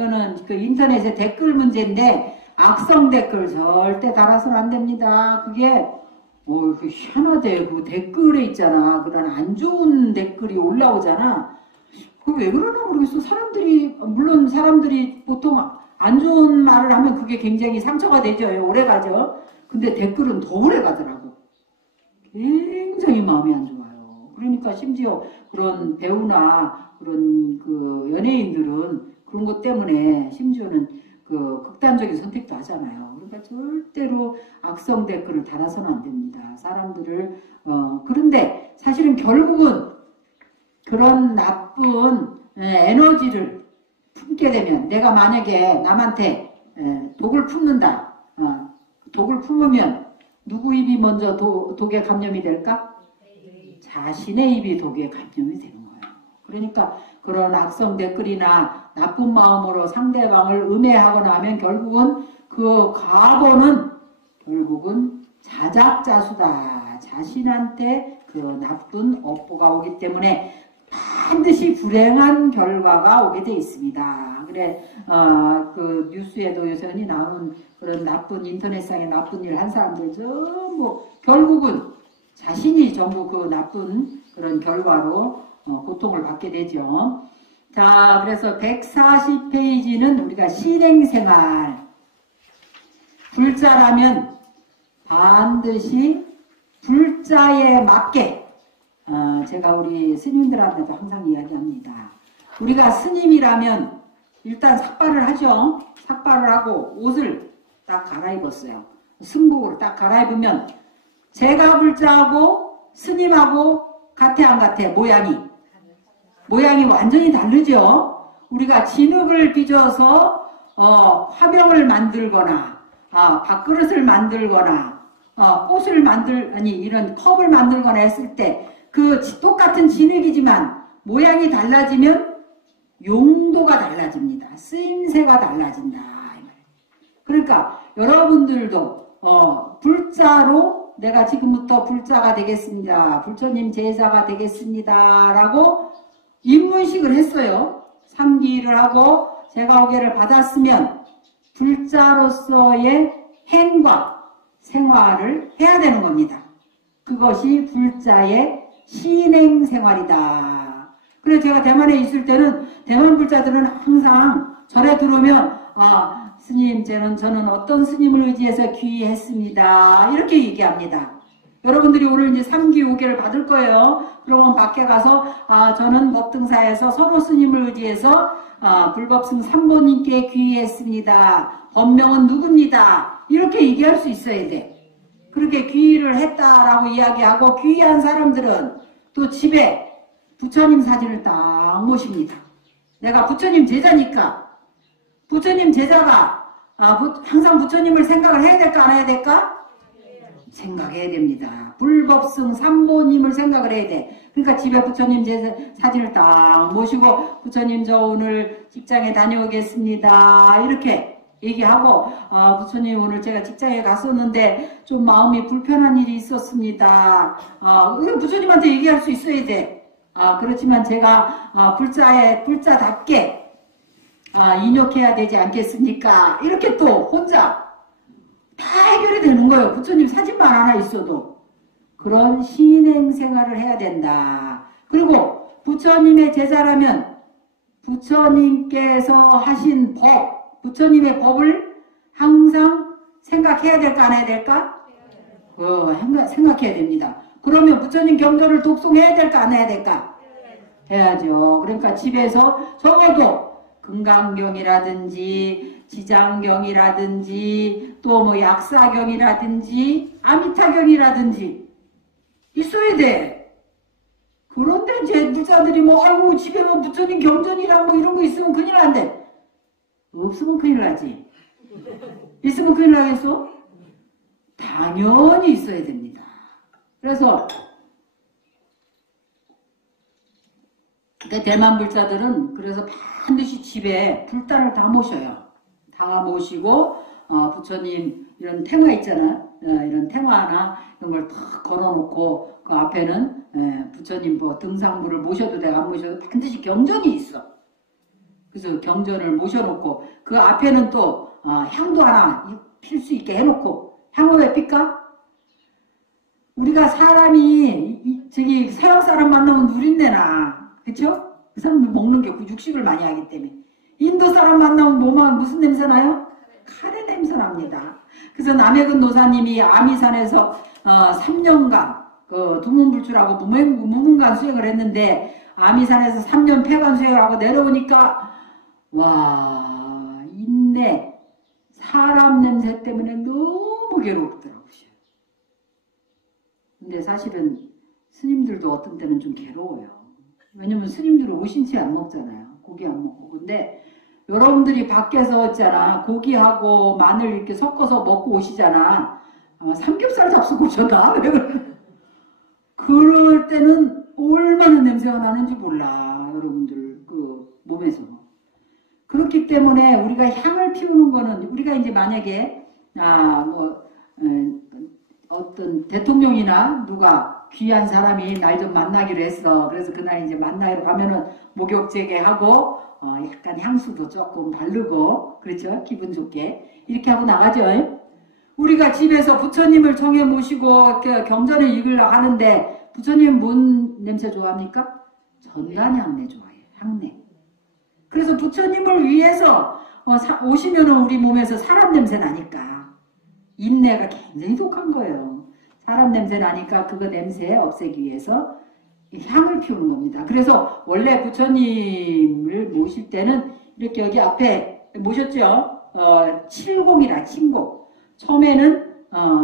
이거는 그 인터넷의 댓글 문제인데 악성 댓글 절대 달아서는 안 됩니다. 그게 그 희한하대. 그 댓글에 있잖아. 그런 안 좋은 댓글이 올라오잖아. 그 왜 그러나 모르겠어. 사람들이 물론 사람들이 보통 안 좋은 말을 하면 그게 굉장히 상처가 되죠. 오래 가죠. 근데 댓글은 더 오래 가더라고. 굉장히 마음이 안 좋아요. 그러니까 심지어 그런 배우나 그런 그 연예인들은 그런 것 때문에 심지어는 그 극단적인 선택도 하잖아요. 그러니까 절대로 악성 댓글을 달아서는 안 됩니다. 사람들을 그런데 사실은 결국은 그런 나쁜 에너지를 품게 되면 내가 만약에 남한테 독을 품는다. 독을 품으면 누구 입이 먼저 독에 감염이 될까? 자신의 입이 독에 감염이 되는 거예요. 그러니까 그런 악성 댓글이나 나쁜 마음으로 상대방을 음해하거나 하면 결국은 그 과거는 결국은 자작자수다. 자신한테 그 나쁜 업보가 오기 때문에 반드시 불행한 결과가 오게 돼 있습니다. 그래 그 뉴스에도 요새 흔히 나오는 그런 나쁜 인터넷상에 나쁜 일 한 사람들 전부 결국은 자신이 전부 그 나쁜 그런 결과로 고통을 받게 되죠. 자, 그래서 140페이지는 우리가 실행생활. 불자라면 반드시 불자에 맞게 제가 우리 스님들한테도 항상 이야기합니다. 우리가 스님이라면 일단 삭발을 하죠. 삭발을 하고 옷을 딱 갈아입었어요. 승복으로 딱 갈아입으면 제가 불자하고 스님하고 같아 안 같아? 모양이 완전히 다르죠. 우리가 진흙을 빚어서 화병을 만들거나 밥그릇을 만들거나 꽃을 이런 컵을 만들거나 했을 때 그 똑같은 진흙이지만 모양이 달라지면 용도가 달라집니다. 쓰임새가 달라진다. 그러니까 여러분들도 불자로 내가 지금부터 불자가 되겠습니다. 부처님 제자가 되겠습니다. 라고 입문식을 했어요. 삼기를 하고 제가 오게를 받았으면 불자로서의 행과 생활을 해야 되는 겁니다. 그것이 불자의 신행생활이다. 그래서 제가 대만에 있을 때는 대만 불자들은 항상 절에 들어오면 스님 저는 어떤 스님을 의지해서 귀의했습니다. 이렇게 얘기합니다. 여러분들이 오늘 이제 3기 5개를 받을 거예요. 그러면 밖에 가서 저는 법등사에서 서로 스님을 의지해서 불법승 삼보님께 귀의했습니다. 법명은 누굽니다. 이렇게 얘기할 수 있어야 돼. 그렇게 귀의를 했다라고 이야기하고 귀의한 사람들은 또 집에 부처님 사진을 딱 모십니다. 내가 부처님 제자니까 부처님 제자가 항상 부처님을 생각을 해야 될까 안 해야 될까? 생각해야 됩니다. 불법승 삼보님을 생각을 해야 돼. 그러니까 집에 부처님 사진을 딱 모시고 부처님 저 오늘 직장에 다녀오겠습니다. 이렇게 얘기하고 부처님 오늘 제가 직장에 갔었는데 좀 마음이 불편한 일이 있었습니다. 부처님한테 얘기할 수 있어야 돼. 그렇지만 제가 불자답게 인욕해야 되지 않겠습니까? 이렇게 또 혼자 다 해결이 되는 거예요. 부처님 사진만 하나 있어도. 그런 신행 생활을 해야 된다. 그리고 부처님의 제자라면 부처님께서 하신 부처님의 법을 항상 생각해야 될까 안 해야 될까? 생각해야 됩니다. 그러면 부처님 경전을 독송해야 될까 안 해야 될까? 해야죠. 그러니까 집에서 적어도 금강경이라든지 지장경이라든지 또 뭐 약사경이라든지 아미타경이라든지 있어야 돼. 그런데 제 불자들이 아이고 집에 부처님 경전이랑 이런 거 있으면 큰일 난대. 없으면 큰일 나지. 있으면 큰일 나겠어? 당연히 있어야 됩니다. 그래서 대만 불자들은 그래서 반드시 집에 불단을 다 모셔요. 다 모시고 부처님 이런 탱화 있잖아. 이런 탱화나 이런 걸 탁 걸어놓고 그 앞에는 부처님 등상부를 모셔도 되고 안 모셔도 반드시 경전이 있어. 그래서 경전을 모셔놓고 그 앞에는 또 향도 하나 필 수 있게 해놓고 향을 왜 필까? 우리가 사람이 저기 서양 사람 만나면 누린내나 그쵸? 그 사람들 먹는 게 육식을 많이 하기 때문에 인도 사람 만나면 무슨 냄새 나요? 카레 냄새 납니다. 그래서 남해근 노사님이 아미산에서 3년간 그 두문불출하고 무문간 수행을 했는데 아미산에서 3년 폐간 수행을 하고 내려오니까 와 인내 사람 냄새 때문에 너무 괴롭더라고요. 근데 사실은 스님들도 어떤 때는 좀 괴로워요. 왜냐면 스님들은 오신채 안 먹잖아요. 고기 안 먹고. 근데 여러분들이 밖에서 있잖아. 고기하고 마늘 이렇게 섞어서 먹고 오시잖아. 아마 삼겹살 잡수고 오셨나? 왜 그래? 그럴 때는 얼마나 냄새가 나는지 몰라. 여러분들 그 몸에서. 그렇기 때문에 우리가 향을 피우는 거는 우리가 이제 만약에 어떤 대통령이나 누가 귀한 사람이 날 좀 만나기로 했어. 그래서 그날 이제 만나러 가면은 목욕제게 하고 약간 향수도 조금 바르고 그렇죠? 기분 좋게 이렇게 하고 나가죠. 우리가 집에서 부처님을 정해 모시고 경전을 읽으려고 하는데 부처님 뭔 냄새 좋아합니까? 전단향내 좋아해요. 향내. 그래서 부처님을 위해서 오시면은 우리 몸에서 사람 냄새 나니까 인내가 굉장히 독한 거예요. 사람 냄새 나니까 그거 냄새 없애기 위해서 향을 피우는 겁니다. 그래서 원래 부처님을 모실 때는 이렇게 여기 앞에 모셨죠. 칠공이라 칠공. 처음에는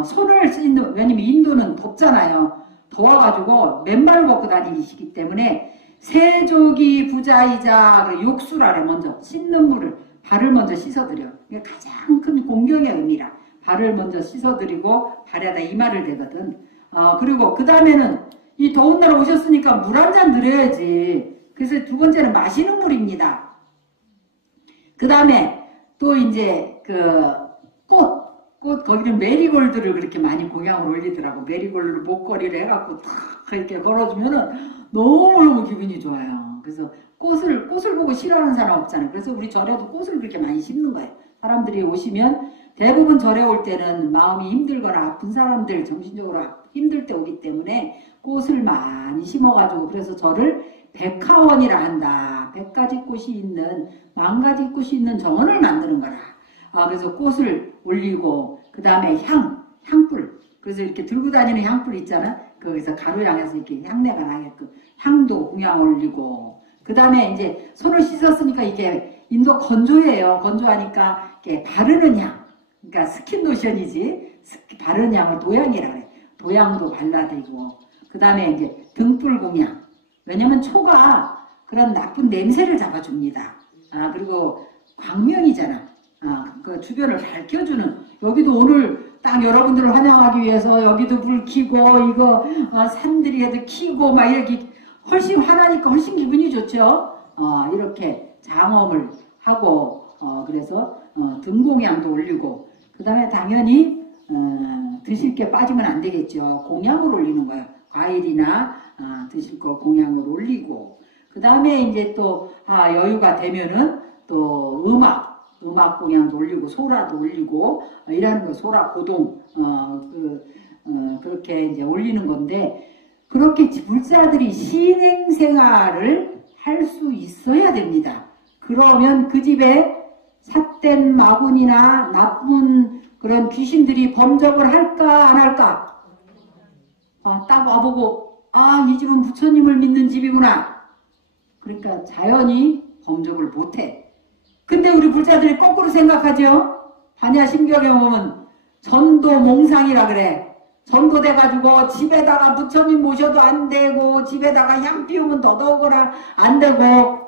손을 쓰는 왜냐면 인도는 덥잖아요. 더워가지고 맨발 걷고 다니시기 때문에 세족이 부자이자 욕수라래 먼저 씻는 물을 발을 먼저 씻어드려. 이게 가장 큰 공경의 의미라. 발을 먼저 씻어드리고 발에다 이마를 대거든. 그리고 그 다음에는 이 더운 날 오셨으니까 물 한 잔 드려야지. 그래서 두 번째는 마시는 물입니다. 그 다음에 또 이제 꽃 거기는 메리골드를 그렇게 많이 공양을 올리더라고. 메리골드 목걸이를 해갖고 탁 이렇게 걸어주면은 너무너무 기분이 좋아요. 그래서 꽃을 보고 싫어하는 사람 없잖아요. 그래서 우리 절에도 꽃을 그렇게 많이 심는 거예요. 사람들이 오시면 대부분 절에 올 때는 마음이 힘들거나 아픈 사람들 정신적으로 힘들 때 오기 때문에 꽃을 많이 심어가지고 그래서 절을 백화원이라 한다. 100가지 꽃이 있는 10,000가지 꽃이 있는 정원을 만드는 거라. 그래서 꽃을 올리고 그 다음에 향불 그래서 이렇게 들고 다니는 향불 있잖아. 거기서 가루 향해서 이렇게 향내가 나게끔 향도 공양 올리고 그 다음에 이제 손을 씻었으니까 이게 인도 건조해요. 건조하니까 이렇게 바르는 향 그러니까 스킨 로션이지 바르는 향을 도향이라 그래. 도향도 발라대고 그 다음에 이제 등불 공양 왜냐면 초가 그런 나쁜 냄새를 잡아줍니다. 그리고 광명이잖아. 그 주변을 밝혀주는 여기도 오늘 딱 여러분들을 환영하기 위해서 여기도 불 켜고 이거 산들이 해도 켜고 막 이렇게 훨씬 화나니까 훨씬 기분이 좋죠. 이렇게 장엄을 하고 그래서 등공양도 올리고 그 다음에 당연히 드실 게 빠지면 안 되겠죠. 공양을 올리는 거예요. 과일이나 드실 거 공양을 올리고 그 다음에 이제 또 여유가 되면은 또 음악 공양도 올리고 소라도 올리고 이라는 거 소라 고동 그렇게 이제 올리는 건데 그렇게 불자들이 신행생활을 할 수 있어야 됩니다. 그러면 그 집에 삿된 마군이나 나쁜 그런 귀신들이 범접을 할까 안 할까? 딱 와보고 이 집은 부처님을 믿는 집이구나. 그러니까 자연히 범접을 못해. 근데 우리 불자들이 거꾸로 생각하죠. 반야심경에 보면 전도 몽상이라 그래. 전도돼가지고 집에다가 부처님 모셔도 안 되고 집에다가 향 피우면 더더욱거나 안 되고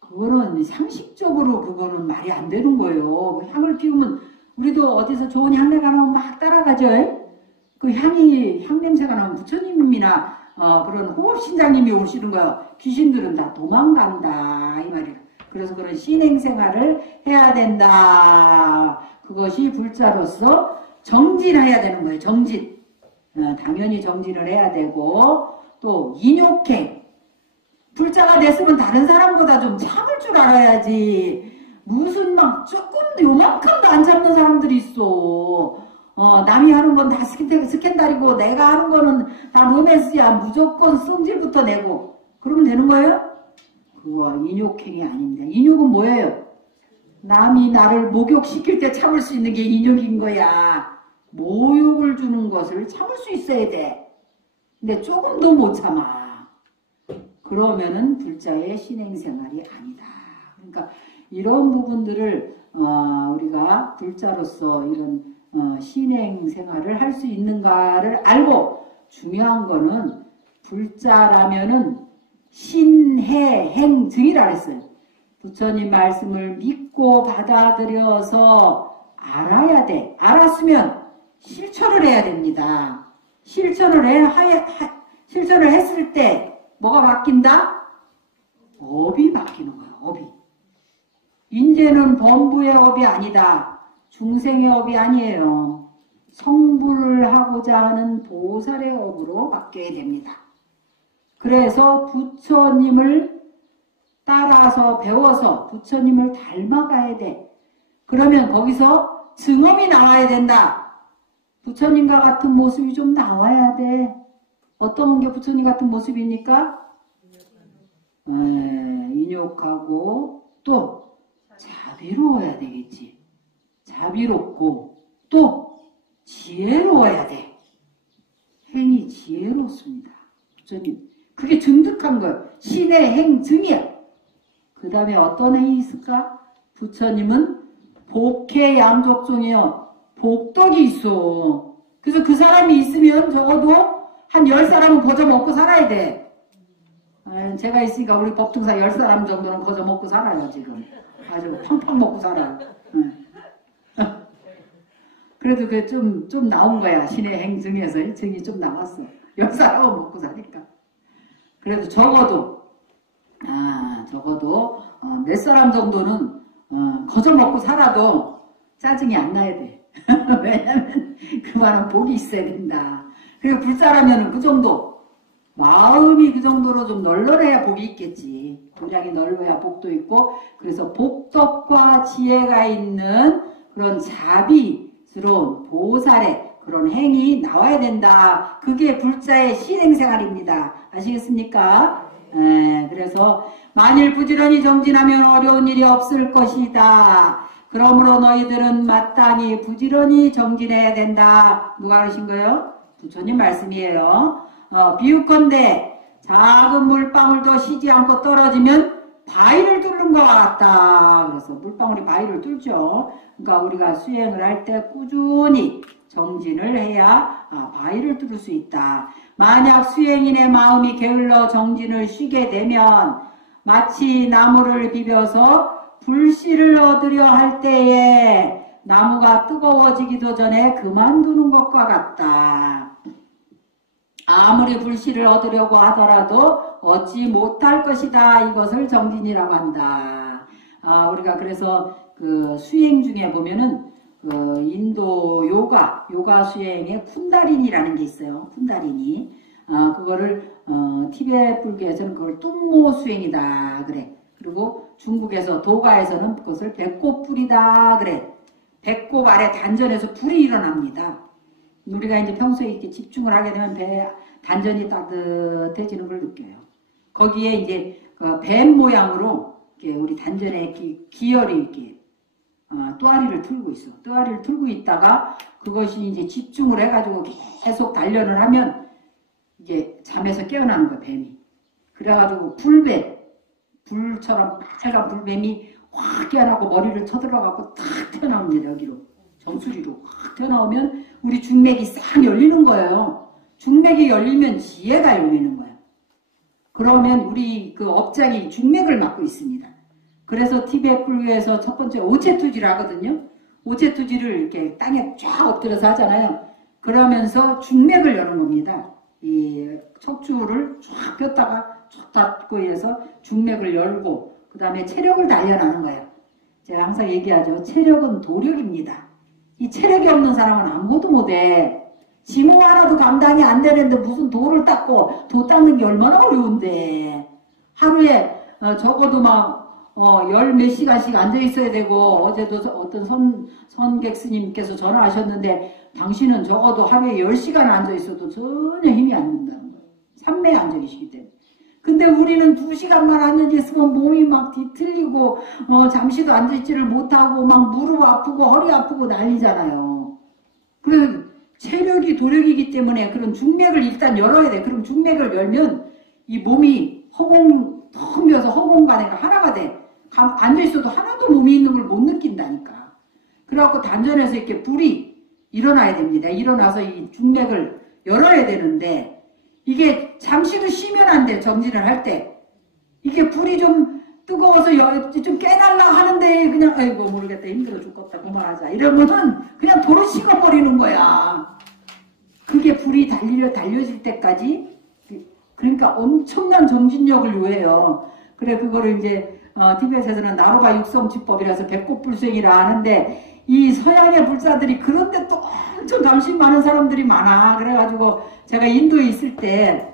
그거는 상식적으로 그거는 말이 안 되는 거예요. 향을 피우면 우리도 어디서 좋은 향내가 나면 막 따라가죠. 그 향냄새가 나면 부처님이나 그런 호흡신장님이 오시는 거예요. 귀신들은 다 도망간다 이 말이에요. 그래서 그런 신행생활을 해야 된다. 그것이 불자로서 정진해야 되는 거예요. 정진. 당연히 정진을 해야 되고 또 인욕행. 불자가 됐으면 다른 사람보다 좀 참을 줄 알아야지. 무슨 막 조금 요만큼도 안 참는 사람들이 있어. 남이 하는 건 다 스캔들이고 내가 하는 거는 다 로맨스야. 무조건 성질부터 내고. 그러면 되는 거예요? 그거 인욕행위 아닙니다. 인욕은 뭐예요? 남이 나를 목욕시킬 때 참을 수 있는 게 인욕인 거야. 모욕을 주는 것을 참을 수 있어야 돼. 근데 조금도 못 참아. 그러면은 불자의 신행생활이 아니다. 그러니까 이런 부분들을 우리가 불자로서 이런 신행생활을 할 수 있는가를 알고, 중요한 거는 불자라면은 신해행증이라 했어요. 부처님 말씀을 믿고 받아들여서 알아야 돼. 알았으면 실천을 해야 됩니다. 실천을 했을 때 뭐가 바뀐다? 업이 바뀌는 거야. 업이. 인제는 범부의 업이 아니다. 중생의 업이 아니에요. 성불을 하고자 하는 보살의 업으로 바뀌어야 됩니다. 그래서 부처님을 따라서 배워서 부처님을 닮아가야 돼. 그러면 거기서 증언이 나와야 된다. 부처님과 같은 모습이 좀 나와야 돼. 어떤 게 부처님 같은 모습입니까? 인욕하고 또 자비로워야 되겠지. 자비롭고 또 지혜로워야 돼. 행이 지혜롭습니다. 부처님. 그게 증득한 거예요. 신의 행증이야. 그 다음에 어떤 행이 있을까? 부처님은 복해양족종이요. 복덕이 있어. 그래서 그 사람이 있으면 적어도 한 10사람은 거저 먹고 살아야 돼. 제가 있으니까 우리 법등사 10사람 정도는 거저 먹고 살아요, 지금. 아주 팡팡 먹고 살아요. 그래도 그게 좀 나온 거야. 신의 행증에서 증이 좀 나왔어. 10사람은 먹고 사니까. 그래도 적어도 몇 사람 정도는 거저 먹고 살아도 짜증이 안 나야 돼. 왜냐면 그만한 복이 있어야 된다. 그리고 불사라면 그 정도, 마음이 그 정도로 좀 널널해야 복이 있겠지. 도량이 넓어야 복도 있고, 그래서 복덕과 지혜가 있는 그런 자비스러운 보살의 그런 행이 나와야 된다. 그게 불자의 신행생활입니다. 아시겠습니까? 그래서 만일 부지런히 정진하면 어려운 일이 없을 것이다. 그러므로 너희들은 마땅히 부지런히 정진해야 된다. 누가 그러신 거예요? 부처님 말씀이에요. 비유컨대 작은 물방울도 쉬지 않고 떨어지면 바위를 뚫는 것 같다. 그래서 물방울이 바위를 뚫죠. 그러니까 우리가 수행을 할 때 꾸준히 정진을 해야 바위를 뚫을 수 있다. 만약 수행인의 마음이 게을러 정진을 쉬게 되면 마치 나무를 비벼서 불씨를 얻으려 할 때에 나무가 뜨거워지기도 전에 그만두는 것과 같다. 아무리 불씨를 얻으려고 하더라도 얻지 못할 것이다. 이것을 정진이라고 한다. 우리가 그래서 그 수행 중에 보면은 그 인도 요가 수행에 쿤다린이라는 게 있어요. 쿤다린이. 그거를 티베트 불교에서는 그걸 뚱모 수행이다 그래. 그리고 중국에서 도가에서는 그것을 배꼽불이다 그래. 배꼽 아래 단전에서 불이 일어납니다. 우리가 이제 평소에 이렇게 집중을 하게 되면 단전이 따뜻해지는 걸 느껴요. 거기에 이제 그 뱀 모양으로 이렇게 우리 단전에 기혈이 이렇게 또아리를 틀고 있어. 또아리를 틀고 있다가 그것이 이제 집중을 해가지고 계속 단련을 하면 이제 잠에서 깨어나는 거야, 뱀이. 그래가지고 불처럼 빨간 불뱀이 확 깨어나고 머리를 쳐들어가고 탁 튀어나옵니다, 여기로. 정수리로 확 튀어나오면 우리 중맥이 싹 열리는 거예요. 중맥이 열리면 지혜가 열리는 거예요. 그러면 우리 그 업장이 중맥을 맡고 있습니다. 그래서 티베트 불교에서 첫 번째 오체투지를 하거든요. 오체투지를 이렇게 땅에 쫙 엎드려서 하잖아요. 그러면서 중맥을 여는 겁니다. 이 척추를 쫙 폈다가 쫙 닫고 해서 중맥을 열고 그 다음에 체력을 단련하는 거예요. 제가 항상 얘기하죠. 체력은 도력입니다. 이 체력이 없는 사람은 아무것도 못해. 지모 하나도 감당이 안 되는데 무슨 돌을 닦고 도 닦는 게 얼마나 어려운데. 하루에 적어도 열 몇 시간씩 앉아 있어야 되고, 어제도 어떤 선객 스님께서 전화하셨는데, 당신은 적어도 하루에 10시간 앉아 있어도 전혀 힘이 안 든다는 거예요. 삼매에 앉아 계시기 때문에. 근데 우리는 2시간만 앉아 있으면 몸이 막 뒤틀리고, 잠시도 앉아 있지를 못하고, 막 무릎 아프고, 허리 아프고 난리잖아요. 그래서 체력이 도력이기 때문에 그런 중맥을 일단 열어야 돼. 그럼 중맥을 열면 이 몸이 텅 비어서 허공간에가 하나가 돼. 앉아있어도 하나도 몸이 있는 걸 못 느낀다니까. 그래갖고 단전에서 이렇게 불이 일어나야 됩니다. 일어나서 이 중맥을 열어야 되는데, 이게 잠시도 쉬면 안 돼. 정진을 할 때. 이게 불이 좀 뜨거워서 좀 깨달라 하는데 그냥 아이고 모르겠다 힘들어 죽겠다 그만하자 이러면은 그냥 도로 식어버리는 거야. 그게 불이 달려질 때까지, 그러니까 엄청난 정신력을 요해요. 그래 그거를 이제 티베트에서는 나로바 육성치법이라서 배꼽불수행이라 하는데, 이 서양의 불사들이 그런데 또 엄청 관심 많은 사람들이 많아. 그래가지고 제가 인도에 있을 때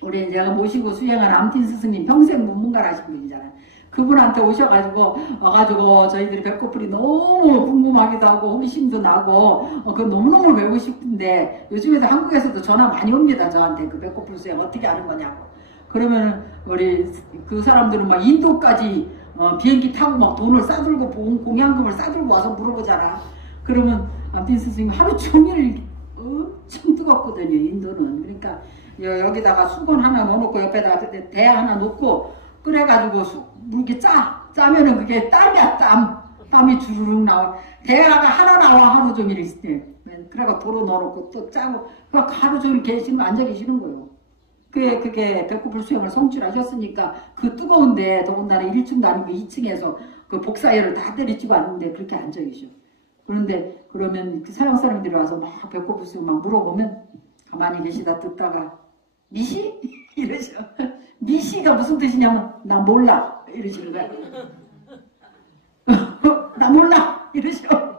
우리 제가 모시고 수행한 암틴 스승님, 평생 문문가를 하신 분이잖아요. 그분한테 와가지고 저희들이 배꼽불이 너무 궁금하기도 하고 호기심도 나고 그거 너무너무 배우고 싶은데, 요즘에도 한국에서도 전화 많이 옵니다. 저한테 그 배꼽불 수행 어떻게 하는 거냐고. 그러면 우리 그 사람들은 막 인도까지 비행기 타고 막 돈을 싸들고 공양금을 싸들고 와서 물어보잖아. 그러면 암틴 스승님 하루 종일 엄청 뜨겁거든요, 인도는. 그러니까 여기다가 수건 하나 넣어놓고 옆에다가 대 하나 놓고 끓여가지고 이렇게 짜면은 그게 땀이야, 땀이 주르륵 나와. 대야가 하나 나와, 하루 종일 있을 때. 그래가 도로 넣어놓고 또 짜고, 그 하루 종일 앉아 계시는 거예요. 그게 배꼽불 수행을 성취하셨으니까 그 뜨거운데, 더군다나 1층도 아니고 2층에서 그 복사열을 다 때리치고 왔는데 그렇게 앉아 계셔. 그런데 그러면 그 서양 사람들이 와서 막 배꼽불 수행 막 물어보면 가만히 계시다 듣다가 미시? 이러셔. 미시가 무슨 뜻이냐면 나 몰라 이러시는 거야. 나 몰라 이러셔.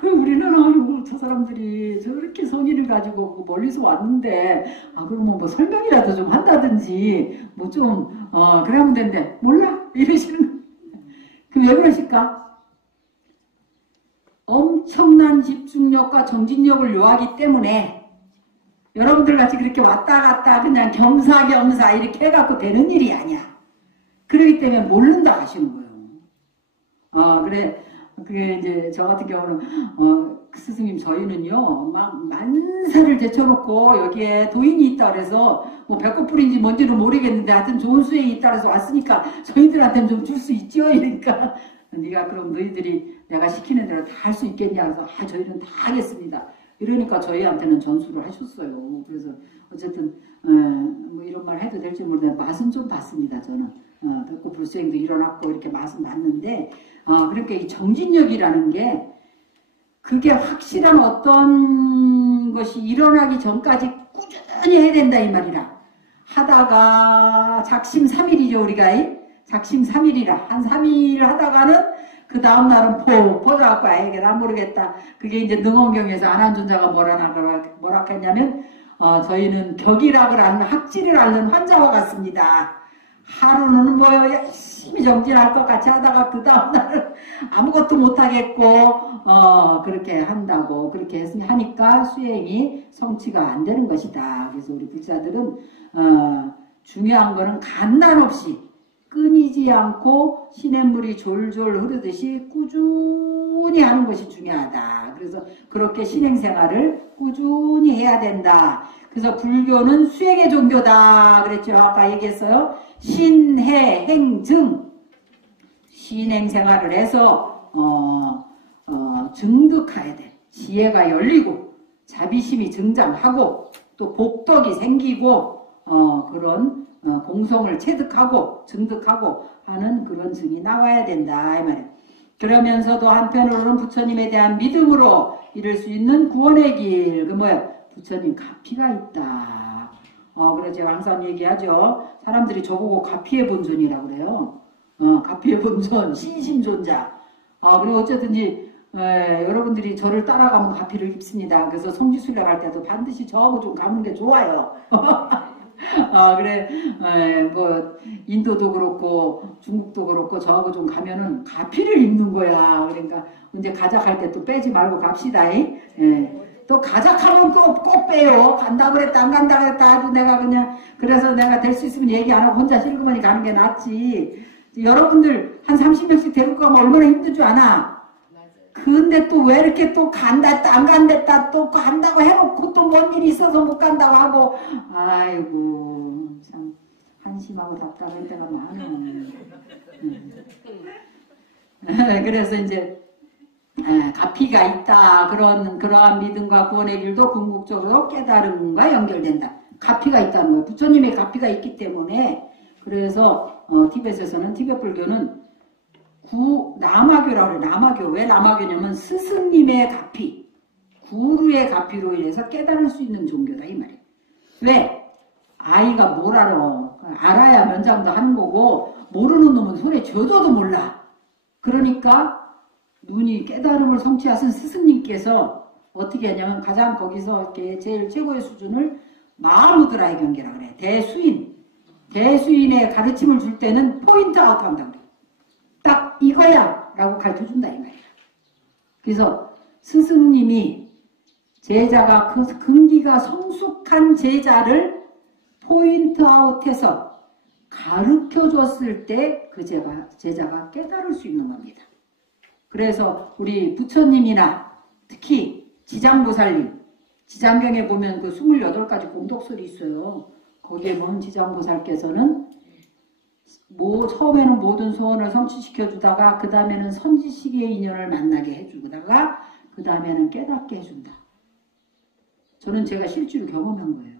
그 우리는 아이고 저 사람들이 저렇게 성의를 가지고 멀리서 왔는데 그러면 뭐 설명이라도 좀 한다든지 뭐 좀 그러면 되는데 몰라 이러시는 거야. 그럼 왜 그러실까? 엄청난 집중력과 정진력을 요하기 때문에 여러분들 같이 그렇게 왔다 갔다 그냥 겸사겸사 이렇게 해갖고 되는 일이 아니야. 그러기 때문에 모른다 하시는 거예요. 그게 이제 저 같은 경우는 스승님 저희는요 막 만사를 제쳐놓고 여기에 도인이 있다 그래서 뭐 배꼽불인지 뭔지는 모르겠는데 하여튼 좋은 수행이 있다 그래서 왔으니까 저희들한테는 좀 줄 수 있죠. 이러니까 네가 그럼 너희들이 내가 시키는 대로 다 할 수 있겠냐 그래서 저희는 다 하겠습니다. 이러니까 저희한테는 전수를 하셨어요. 그래서 어쨌든 뭐 이런 말 해도 될지 모르겠는데 맛은 좀 봤습니다. 저는 배꼽불 수행도 일어났고 이렇게 맛은 봤는데 그러니까 이 정진력이라는 게 그게 확실한 어떤 것이 일어나기 전까지 꾸준히 해야 된다 이 말이라. 하다가 작심삼일이죠 우리가. 작심삼일이라 한 3일 하다가는 그 다음날은 퍼져갖고 아이게 나 모르겠다. 그게 이제 능언경에서 안한존자가 뭐라 했냐면 저희는 격이락을 앓는 학질을 앓는 환자와 같습니다. 하루는 뭐 열심히 정진할 것 같이 하다가 그 다음날은 아무것도 못하겠고 그렇게 한다고 그렇게 하니까 수행이 성취가 안 되는 것이다. 그래서 우리 불사들은 중요한 거는 간난 없이 끊이지 않고 시냇물이 졸졸 흐르듯이 꾸준히 하는 것이 중요하다. 그래서 그렇게 신행생활을 꾸준히 해야 된다. 그래서 불교는 수행의 종교다. 그랬죠. 아까 얘기했어요. 신해 행증 신행생활을 해서 증득해야 돼. 지혜가 열리고 자비심이 증장하고 또 복덕이 생기고 그런 공성을 체득하고 증득하고 하는 그런 증이 나와야 된다 이 말이에요. 그러면서도 한편으로는 부처님에 대한 믿음으로 이룰 수 있는 구원의 길. 그 뭐야? 부처님 가피가 있다. 그래서 제가 항상 얘기하죠. 사람들이 저보고 가피의 본尊이라고 그래요. 가피의 본尊, 신심존자. 그리고 어쨌든지 여러분들이 저를 따라가면 가피를 입습니다. 그래서 성지순례 갈 때도 반드시 저하고 좀 가는 게 좋아요. 그래, 뭐, 인도도 그렇고, 중국도 그렇고, 저하고 좀 가면은 가피를 입는 거야. 그러니까, 이제 가작할 때 또 빼지 말고 갑시다. 또 가작하면 또 꼭 빼요. 간다 그랬다, 안 간다 그랬다. 아주 내가 그냥, 그래서 내가 될 수 있으면 얘기 안 하고 혼자 실그머니 가는 게 낫지. 여러분들 한 30명씩 데리고 가면 얼마나 힘든 줄 아나? 근데 또 왜 이렇게 또 간다, 안 간댔다, 또 간다고 해놓고 또 뭔 일이 있어서 못 간다고 하고, 아이고, 참, 한심하고 답답할 때가 많아. 그래서 이제, 가피가 있다. 그러한 믿음과 구원의 길도 궁극적으로 깨달음과 연결된다. 가피가 있다는 거예요. 부처님의 가피가 있기 때문에, 그래서, 티벳에서는, 티벳 불교는 남아교라고 그래요. 남아교. 왜 남아교냐면 스승님의 가피, 구루의 가피로 인해서 깨달을 수 있는 종교다 이 말이에요. 왜? 아이가 뭘 알아. 알아야 면장도 하는 거고 모르는 놈은 손에 쥐어줘도 몰라. 그러니까 눈이 깨달음을 성취하신 스승님께서 어떻게 하냐면 가장 거기서 이렇게 제일 최고의 수준을 마하무드라의 경계라 그래. 대수인의 가르침을 줄 때는 포인트 아웃 한다고 그래. 딱 이거야 라고 가르쳐준다 이 말이야. 그래서 스승님이 제자가 그 근기가 성숙한 제자를 포인트 아웃해서 가르쳐 줬을 때 그 제자가 깨달을 수 있는 겁니다. 그래서 우리 부처님이나 특히 지장보살님, 지장경에 보면 그 28가지 공덕설이 있어요. 거기에 보면 지장보살께서는 처음에는 모든 소원을 성취시켜 주다가 그 다음에는 선지시기의 인연을 만나게 해주다가 그 다음에는 깨닫게 해준다. 저는 제가 실제로 경험한 거예요.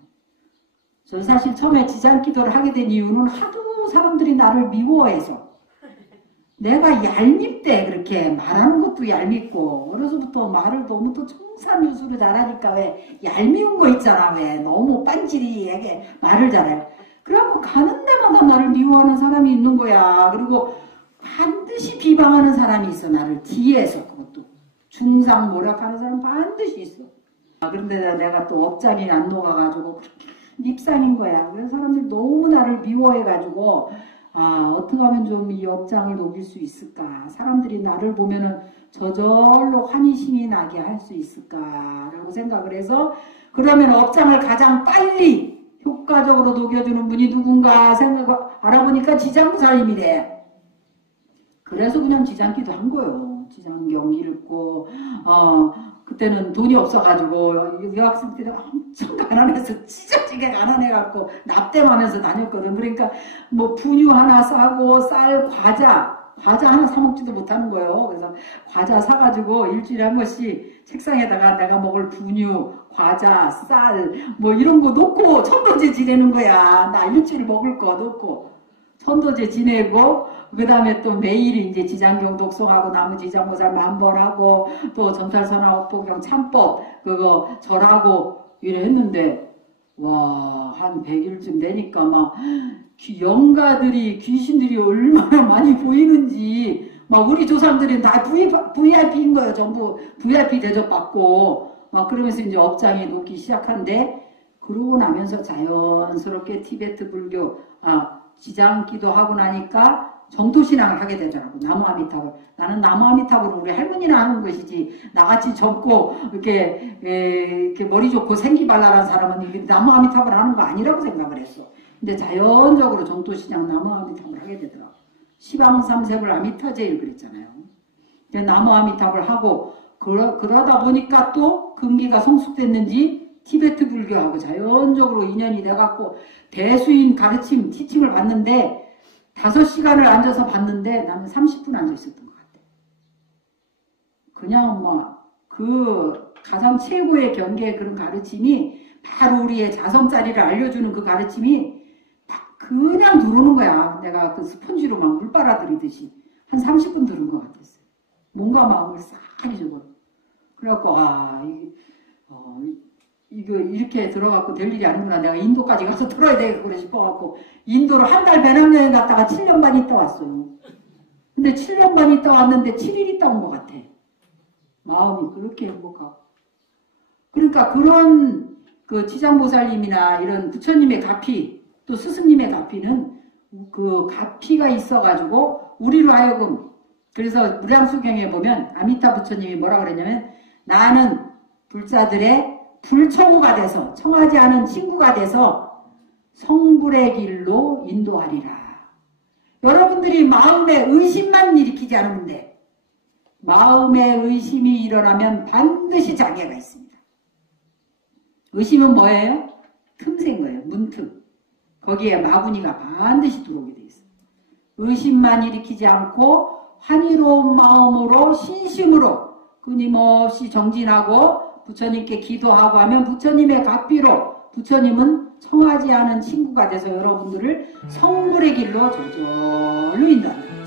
저는 사실 처음에 지장기도를 하게 된 이유는 하도 사람들이 나를 미워해서 내가 얄밉대. 그렇게 말하는 것도 얄밉고 어려서부터 말을 너무 또 청산유수로 잘하니까 왜 얄미운 거 있잖아. 왜 너무 빤지리하게 말을 잘해. 그래갖고 가는 데마다 나를 미워하는 사람이 있는 거야. 그리고 반드시 비방하는 사람이 있어. 나를 뒤에서. 그것도 중상모략하는 사람 반드시 있어. 그런데 내가 또 업장이 안 녹아가지고 그렇게 밉상인 거야. 그래서 사람들이 너무 나를 미워해가지고 어떻게 하면 좀 이 업장을 녹일 수 있을까. 사람들이 나를 보면은 저절로 환희심이 나게 할 수 있을까라고 생각을 해서 그러면 업장을 가장 빨리 효과적으로 녹여주는 분이 누군가 알아보니까 지장보살님이래. 그래서 그냥 지장기도 한 거예요. 지장경 읽고 그때는 돈이 없어가지고 유학생 때는 엄청 가난해서 찢어지게 가난해갖고 납땜하면서 다녔거든. 그러니까 뭐 분유 하나 사고 쌀, 과자 하나 사 먹지도 못하는 거예요. 그래서 과자 사가지고 일주일에 한 번씩 책상에다가 내가 먹을 분유, 과자, 쌀 뭐 이런 거 놓고 천도제 지내는 거야. 나 일주일 먹을 거 놓고 천도제 지내고 그 다음에 또 매일 이제 지장경 독송하고 나무 지장보살 만벌하고 또 점찰선화 업보경 참법 그거 절하고 이래 했는데 와, 한 100일쯤 되니까 막 영가들이 귀신들이 얼마나 많이 보이는지 막 우리 조상들은 다 VIP인 거예요. 전부 VIP 대접받고 막 그러면서 이제 업장이 녹기 시작한데 그러고 나면서 자연스럽게 티베트 불교 지장기도 하고 나니까 정토신앙을 하게 되더라고. 나무아미타불. 나는 나무아미타불을 우리 할머니나 하는 것이지 나같이 젊고 이렇게 머리 좋고 생기발랄한 사람은 나무아미타불 하는 거 아니라고 생각을 했어. 근데 자연적으로 정토신앙 나무아미타불 하게 되더라고. 시방삼세불 아미타제일 그랬잖아요. 나무아미타불 하고 그러다 보니까 또 근기가 성숙됐는지 티베트 불교하고 자연적으로 인연이 돼갖고 대수인 가르침, 티칭을 받는데 5시간을 앉아서 봤는데 나는 30분 앉아 있었던 것 같아. 그냥 그 가장 최고의 경계의 그런 가르침이 바로 우리의 자성자리를 알려주는 그 가르침이 딱 그냥 들어오는 거야. 내가 그 스펀지로 막 물 빨아들이듯이 한 30분 들은 것 같았어요. 뭔가 마음을 싹 잊어버려. 그래갖고 이거 이렇게 들어갖고 될 일이 아니구나. 내가 인도까지 가서 들어야 되겠고 그래 싶어갖고 인도를 한 달 배낭여행 갔다가 7년 반 있다 왔어요. 근데 7년 반 있다 왔는데 7일 있다 온 것 같아. 마음이 그렇게 행복하고. 그러니까 그런 그 지장보살님이나 이런 부처님의 가피 또 스승님의 가피는 그 가피가 있어가지고 우리로 하여금, 그래서 무량수경에 보면 아미타 부처님이 뭐라 그랬냐면, 나는 불자들의 불청우가 돼서, 청하지 않은 친구가 돼서 성불의 길로 인도하리라. 여러분들이 마음에 의심만 일으키지 않으면 돼. 마음에 의심이 일어나면 반드시 장애가 있습니다. 의심은 뭐예요? 틈새인 거예요. 문틈. 거기에 마구니가 반드시 들어오게 돼 있어요. 의심만 일으키지 않고 환희로운 마음으로 신심으로 끊임없이 정진하고 부처님께 기도하고 하면 부처님의 가피로 부처님은 청하지 않은 친구가 돼서 여러분들을 성불의 길로 저절로 인도한다.